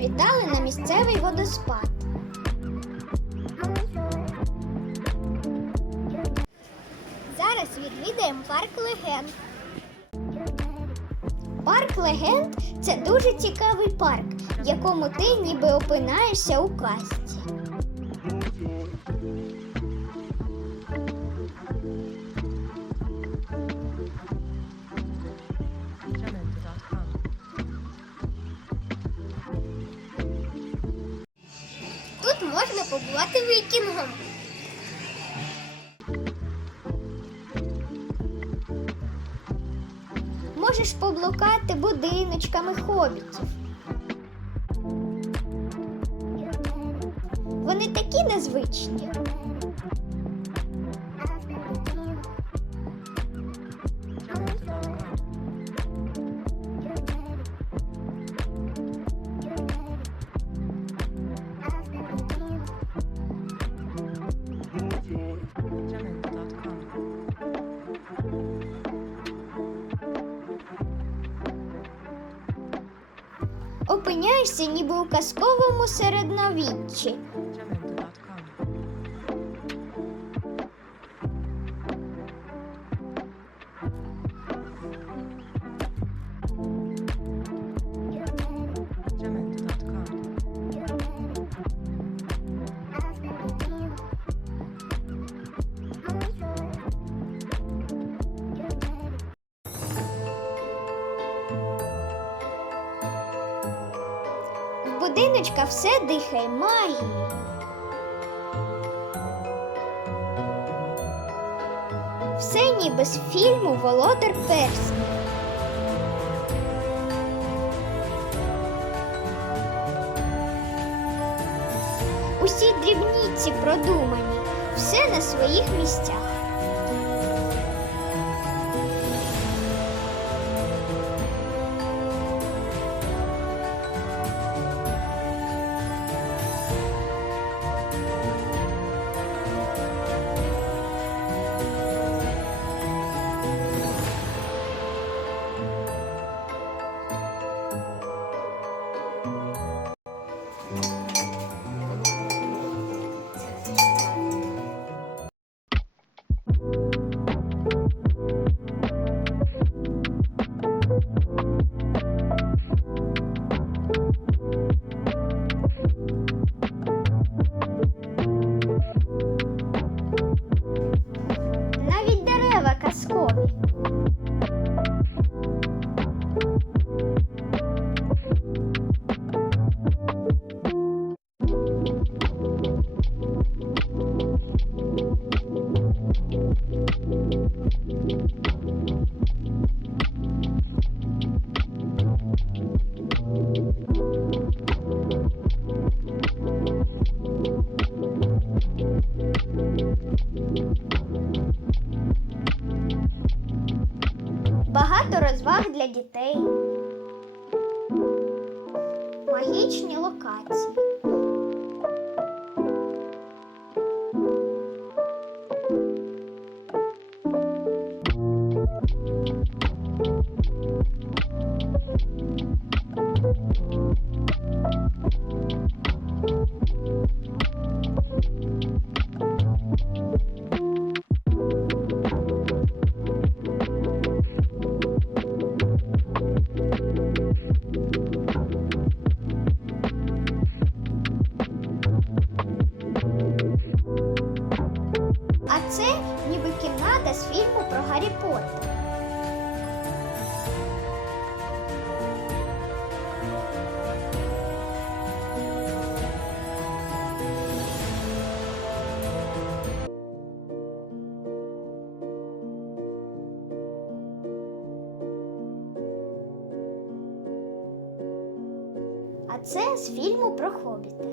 завітали на місцевий водоспад. Зараз відвідаємо парк легенд. Парк легенд це дуже цікавий парк, в якому ти ніби опинаєшся у казці. Можна побувати вікінгом. Можеш поблукати будиночками хобітів. Вони такі незвичні. Опиняєшся ніби у казковому середньовіччі. В все дихає магією. Все ніби з фільму Володар Перснів. Усі дрібниці продумані, все на своїх місцях. Багато розваг для дітей. Магічні локації. Кімната з фільму про Гаррі Поттера. А це з фільму про Хобіта.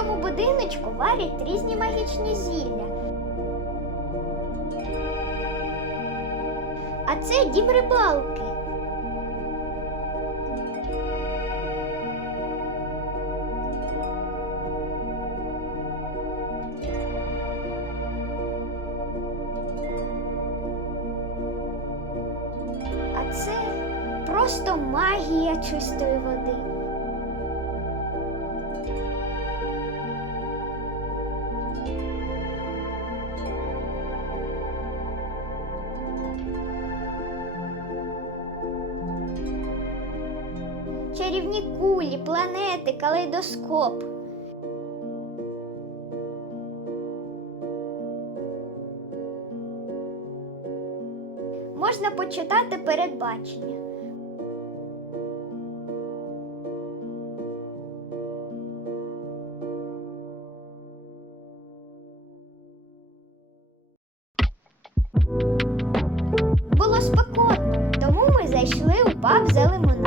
Будиночку варять різні магічні зілля. А це дім рибалки. А це просто магія чистої води. Чарівні кулі, планети, калейдоскоп. Можна почитати передбачення. Було спекотно, тому ми зайшли у паб за лимонадом.